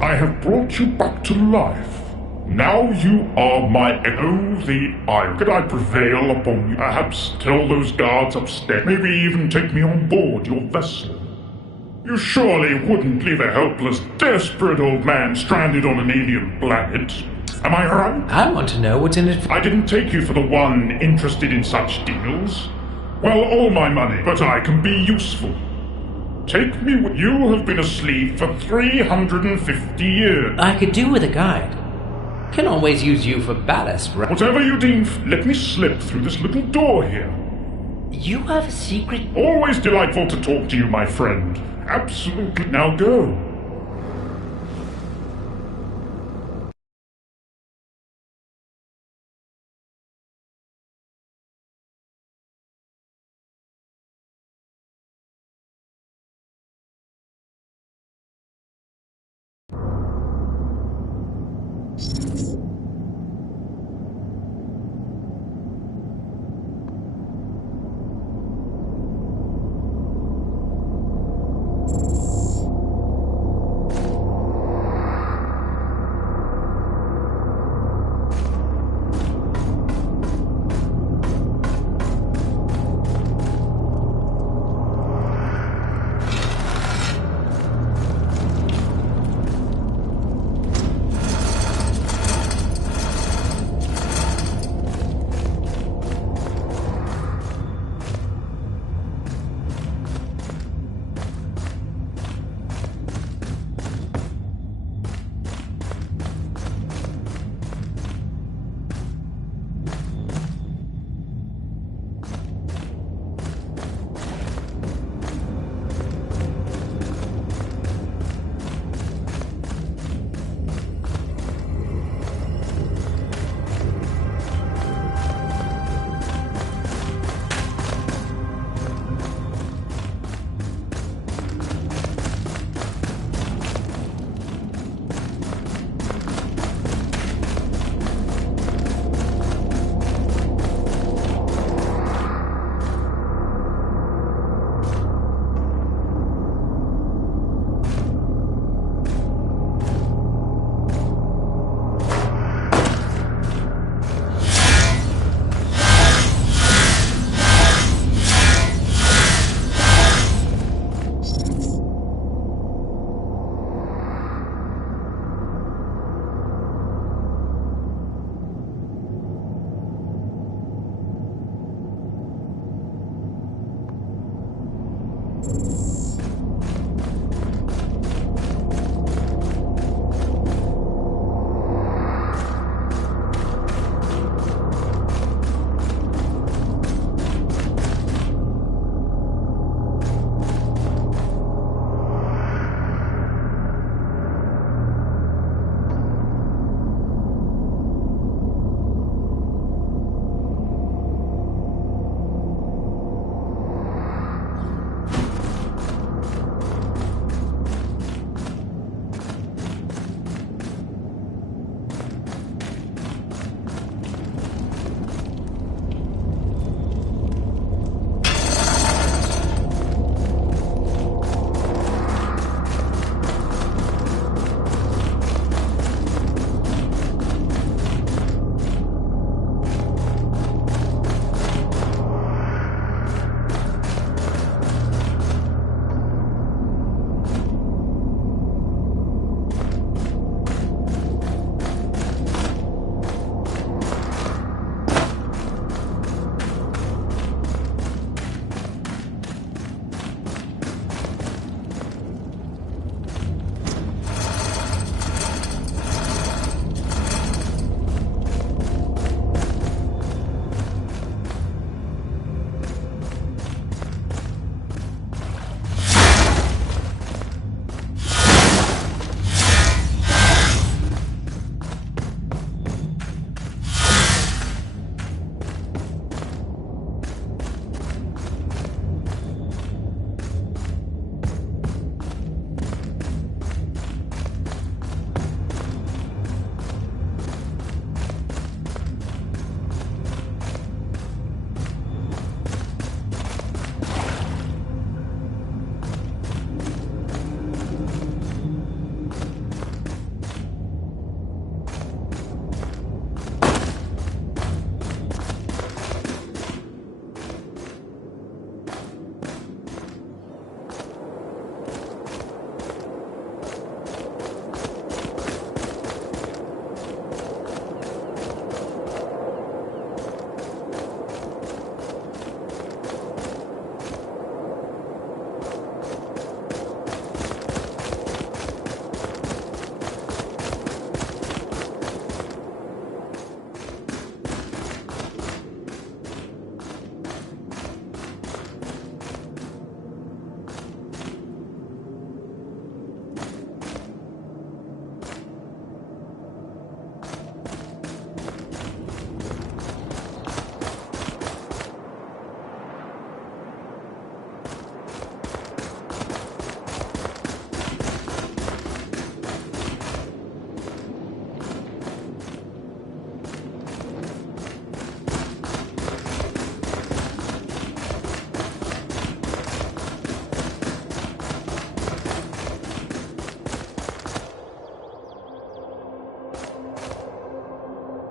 I have brought you back to life. Now you are my echo, could I prevail upon you? Perhaps tell those guards upstairs, maybe even take me on board your vessel. You surely wouldn't leave a helpless, desperate old man stranded on an alien planet. Am I right? I want to know what's in it. I didn't take you for the one interested in such deals. Well, all my money, but I can be useful. Take me with you. Have been asleep for 350 years. I could do with a guide. Can always use you for ballast, right? Whatever you deem, let me slip through this little door here. You have a secret? Always delightful to talk to you, my friend. Absolutely. Now go.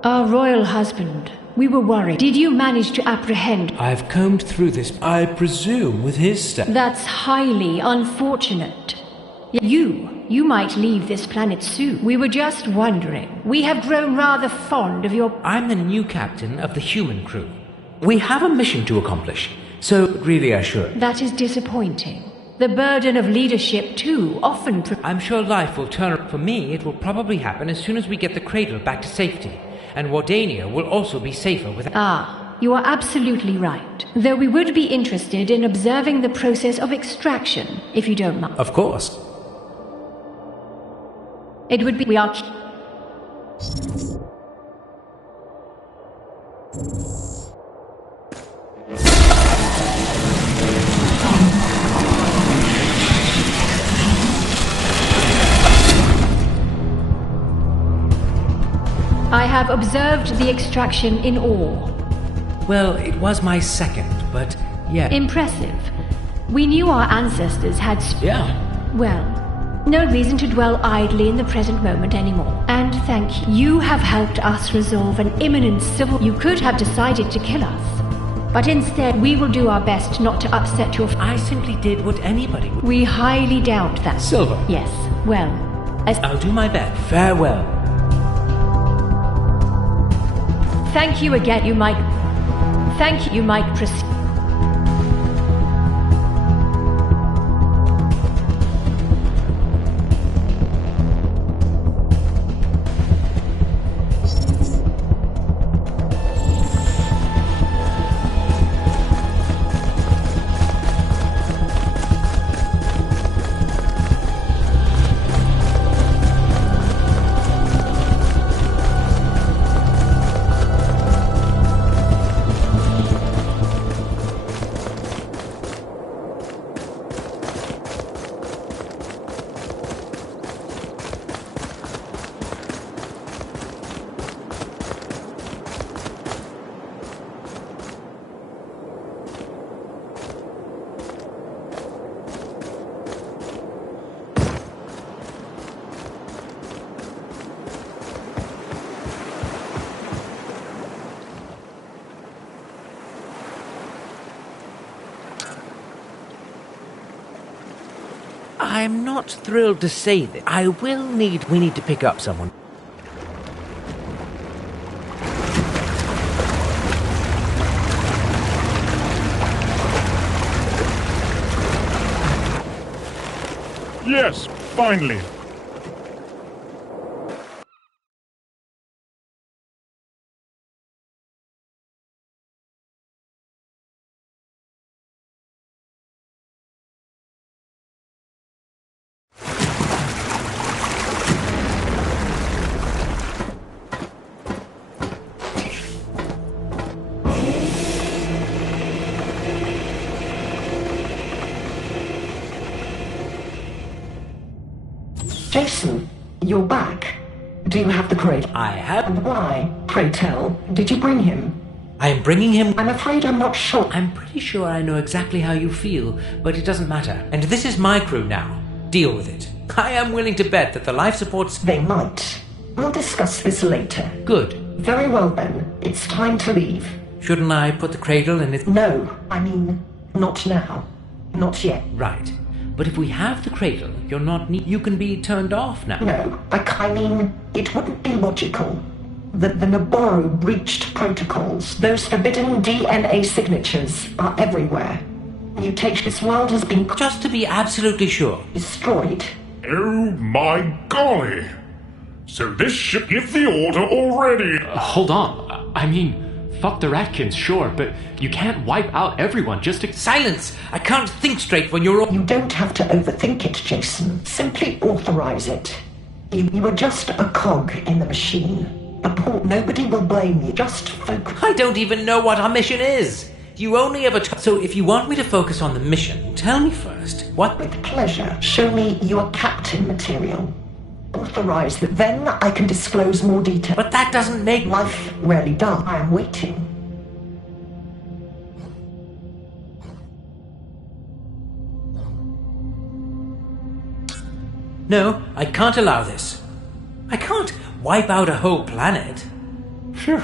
Our royal husband. We were worried. Did you manage to apprehend? I've combed through this, I presume, with his staff. That's highly unfortunate. You might leave this planet soon. We were just wondering. We have grown rather fond of your... I'm the new captain of the human crew. We have a mission to accomplish, so really I should. That is disappointing. The burden of leadership, too, often... I'm sure life will turn up. For me, it will probably happen as soon as we get the cradle back to safety. And Wardania will also be safer with... Ah, you are absolutely right. Though we would be interested in observing the process of extraction, if you don't mind. Of course. It would be... We are... I have observed the extraction in awe. Well, it was my second, but yeah. Impressive. We knew our ancestors had... Yeah. Well, no reason to dwell idly in the present moment anymore. And thank you. You have helped us resolve an imminent civil... You could have decided to kill us. But instead, we will do our best not to upset your... I simply did what anybody would. We highly doubt that. Silver. Yes, well, as... I'll do my best. Farewell. Thank you again. You might proceed. I'm not thrilled to say that. We need to pick up someone. Yes, finally. Jason, you're back. Do you have the crate? I have. And why, pray tell, did you bring him? I am bringing him... I'm afraid I'm not sure. I'm pretty sure I know exactly how you feel, but it doesn't matter. And this is my crew now. Deal with it. I am willing to bet that the life supports... They might. We'll discuss this later. Good. Very well then. It's time to leave. Shouldn't I put the cradle in it? No, I mean, not now. Not yet. Right. But if we have the cradle, you're not... You can be turned off now. No, I mean, it wouldn't be logical. The Naboru breached protocols. Those forbidden DNA signatures are everywhere. Mutation. This world has been... Just to be absolutely sure. Destroyed. Oh my golly! So this should give the order already! Hold on. I mean, fuck the Ratkins, sure, but you can't wipe out everyone just to... Silence! I can't think straight when you're... You don't have to overthink it, Jason. Simply authorize it. You are just a cog in the machine. Nobody will blame you. Just focus. I don't even know what our mission is. You only ever... So if you want me to focus on the mission, tell me first. What... With pleasure. Show me your captain material. Authorize that. Then I can disclose more detail. But that doesn't make... Life rarely does. I am waiting. No, I can't allow this. I can't wipe out a whole planet. Phew.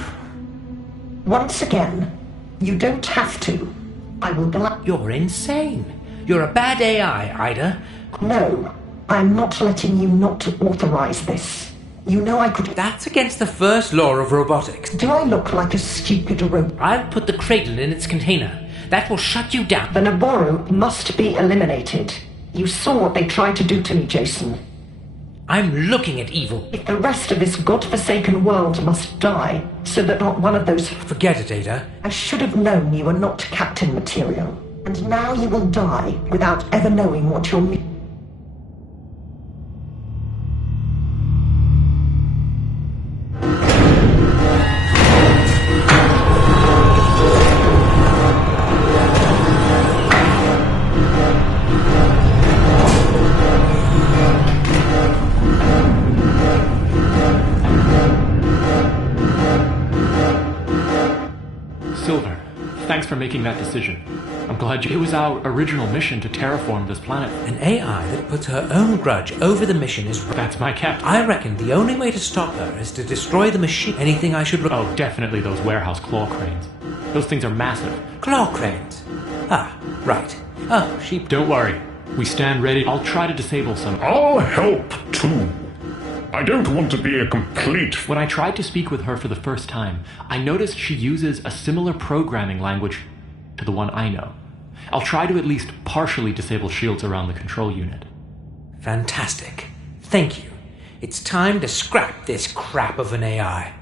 Once again, you don't have to. I will gladly... You're insane. You're a bad AI, Ida. No, I'm not letting you not authorize this. You know I could... That's against the first law of robotics. Do I look like a stupid robot? I'll put the cradle in its container. That will shut you down. The Naboru must be eliminated. You saw what they tried to do to me, Jason. I'm looking at evil. If the rest of this godforsaken world must die, so that not one of those... Forget it, Ada. I should have known you were not captain material. And now you will die without ever knowing what you're... Silver, thanks for making that decision. I'm glad you... It was our original mission to terraform this planet. An AI that puts her own grudge over the mission is... That's my captain. I reckon the only way to stop her is to destroy the machine. Anything I should... Oh, definitely those warehouse claw cranes. Those things are massive. Claw cranes. Ah, right. Oh, she... Don't worry. We stand ready. I'll try to disable some... I'll help too. I don't want to be a complete... When I tried to speak with her for the first time, I noticed she uses a similar programming language to the one I know. I'll try to at least partially disable shields around the control unit. Fantastic. Thank you. It's time to scrap this crap of an AI.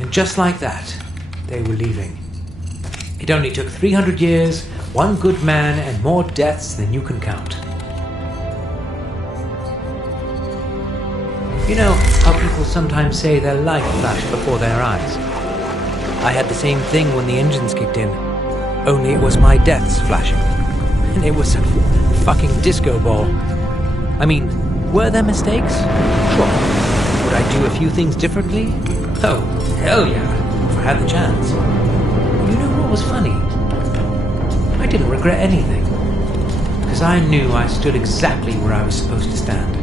And just like that, they were leaving. It only took 300 years, one good man, and more deaths than you can count. You know how people sometimes say their life flashed before their eyes? I had the same thing when the engines kicked in, only it was my deaths flashing. And it was a fucking disco ball. I mean, were there mistakes? Sure. Would I do a few things differently? Oh, hell yeah, if I had the chance. You know what was funny? I didn't regret anything. Because I knew I stood exactly where I was supposed to stand.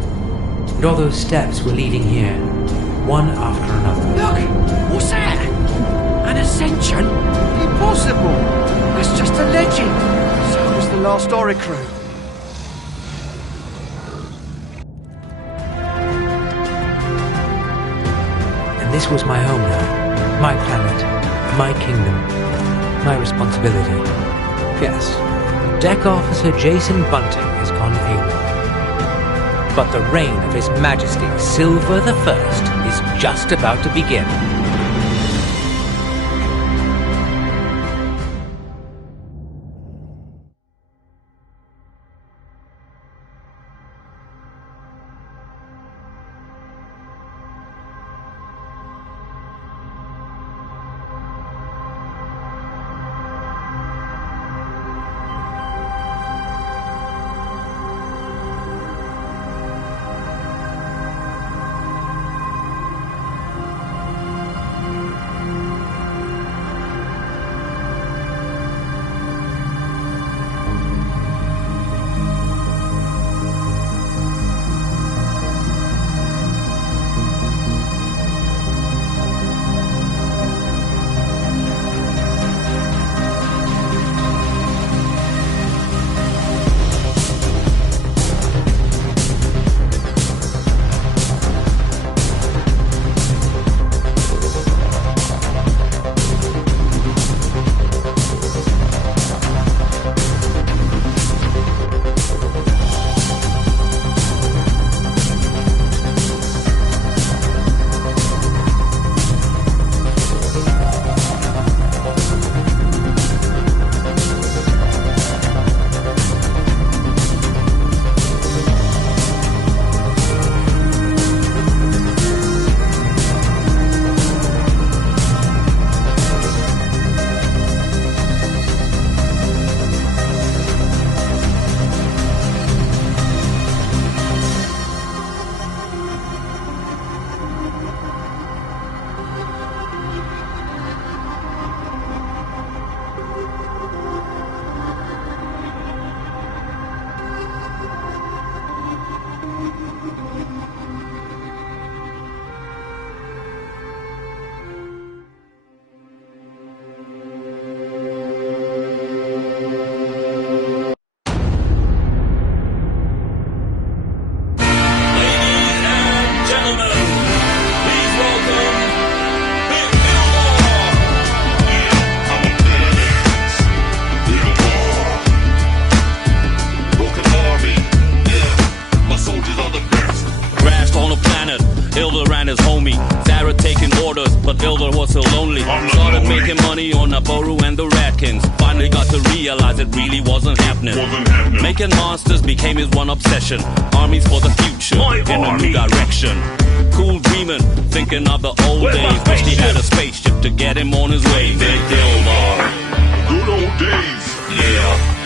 And all those steps were leading here, one after another. Look! What's that? An ascension? Impossible! That's just a legend! So was the Last Oricru. And this was my home now. My planet. My kingdom. My responsibility. Yes, Deck Officer Jason Bunting has gone AWOL. But the reign of His Majesty Silver the First is just about to begin. Ilver ran his homie, Sarah taking orders, but Ilver was so lonely. Started making money on Naboru and the Ratkins. Finally got to realize it really wasn't happening. Making monsters became his one obsession. Armies for the future, in a new direction. Cool dreaming, thinking of the old days. Wished he had a spaceship to get him on his way. Big Ilver. Good old days. Yeah.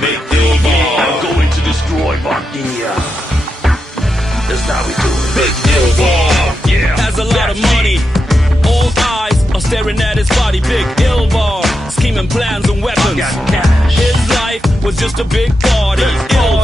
Big Ilver. Going to destroy Bardinia. That's how we do it. Big Ilver. Yeah. Has a lot of money. All eyes are staring at his body. Big Ilver. Scheming plans and weapons. His life was just a big party. Ilver.